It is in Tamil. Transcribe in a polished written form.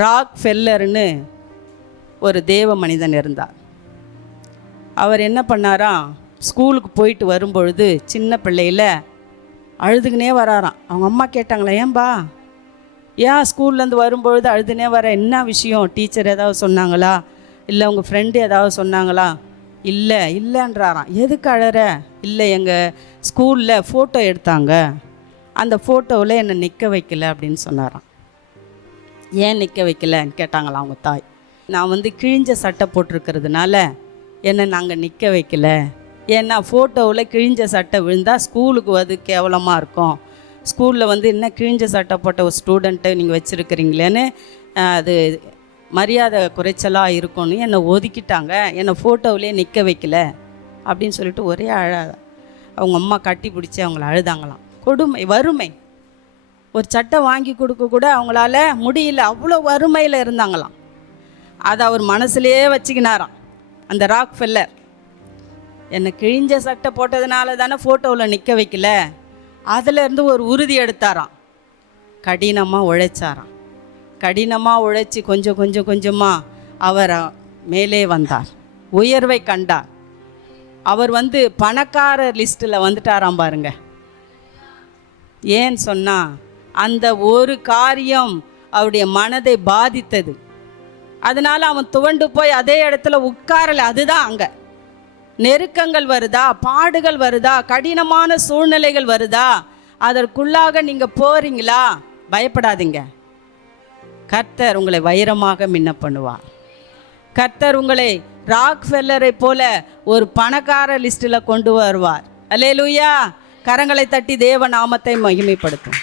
ராக் ஃபெல்லர்னு ஒரு தேவ மனிதன் இருந்தார். அவர் என்ன பண்ணாராம், ஸ்கூலுக்கு போயிட்டு வரும்பொழுது சின்ன பிள்ளையில் அழுதுகினே வராராம். அவங்க அம்மா கேட்டாங்களா, ஏன்பா ஏன் ஸ்கூல்லேருந்து வரும்பொழுது அழுதுனே வர, என்ன விஷயம், டீச்சர் ஏதாவது சொன்னாங்களா, இல்லை உங்கள் ஃப்ரெண்டு ஏதாவது சொன்னாங்களா? இல்லைன்றாராம். எதுக்கு அழற? இல்லை, எங்கள் ஸ்கூலில் ஃபோட்டோ எடுத்தாங்க, அந்த ஃபோட்டோவில் என்னை நிற்க வைக்கல அப்படின்னு சொன்னாராம். ஏன் நிற்க வைக்கலன்னு கேட்டாங்களாம் அவங்க தாய். நான் கிழிஞ்ச சட்டை போட்டிருக்கிறதுனால என்னை நாங்கள் நிற்க வைக்கல, ஏன்னா ஃபோட்டோவில் கிழிஞ்ச சட்டை விழுந்தால் ஸ்கூலுக்கு அது கேவலமாக இருக்கும், ஸ்கூலில் என்ன கிழிஞ்ச சட்டை போட்ட ஒரு ஸ்டூடெண்ட்டை நீங்கள் வச்சுருக்கிறீங்களேன்னு அது மரியாதை குறைச்சலாக இருக்கும்னு என்னை ஒதுக்கிட்டாங்க, என்னை ஃபோட்டோவிலே நிற்க வைக்கல அப்படின்னு சொல்லிட்டு ஒரே அவங்க அம்மா கட்டி பிடிச்சி அவங்கள அழுதாங்களாம். கொடுமை, வறுமை. ஒரு சட்டை வாங்கி கொடுக்க கூட அவங்களால முடியல, அவ்வளோ வறுமையில் இருந்தாங்களாம். அதை அவர் மனசுலேயே வச்சுக்கினாராம் அந்த ராக் ஃபெல்லர். என்னை கிழிஞ்ச சட்டை போட்டதுனால தானே ஃபோட்டோவில் நிற்க வைக்கல, அதிலேருந்து ஒரு உறுதி எடுத்தாராம். கடினமாக உழைச்சாராம். கடினமாக உழைச்சி கொஞ்சமாக அவர் மேலே வந்தார், உயர்வை கண்டார். அவர் பணக்கார லிஸ்ட்டில் வந்துட்டாராம் பாருங்க. ஏன்னு சொன்னால் அந்த ஒரு காரியம் அவருடைய மனதை பாதித்தது. அதனால் அவன் துவண்டு போய் அதே இடத்துல உட்காரலை. அதுதான் அங்கே நெருக்கங்கள் வருதா, பாடுகள் வருதா, கடினமான சூழ்நிலைகள் வருதா, அதற்குள்ளாக நீங்கள் போகிறீங்களா, பயப்படாதீங்க. கர்த்தர் உங்களை வைரமாக மின்ன பண்ணுவார். கர்த்தர் உங்களை ராக் ஃபெல்லரை போல ஒரு பணக்கார லிஸ்ட்டில் கொண்டு வருவார். அல்லேலூயா. கரங்களை தட்டி தேவ நாமத்தை மகிமைப்படுத்தும்.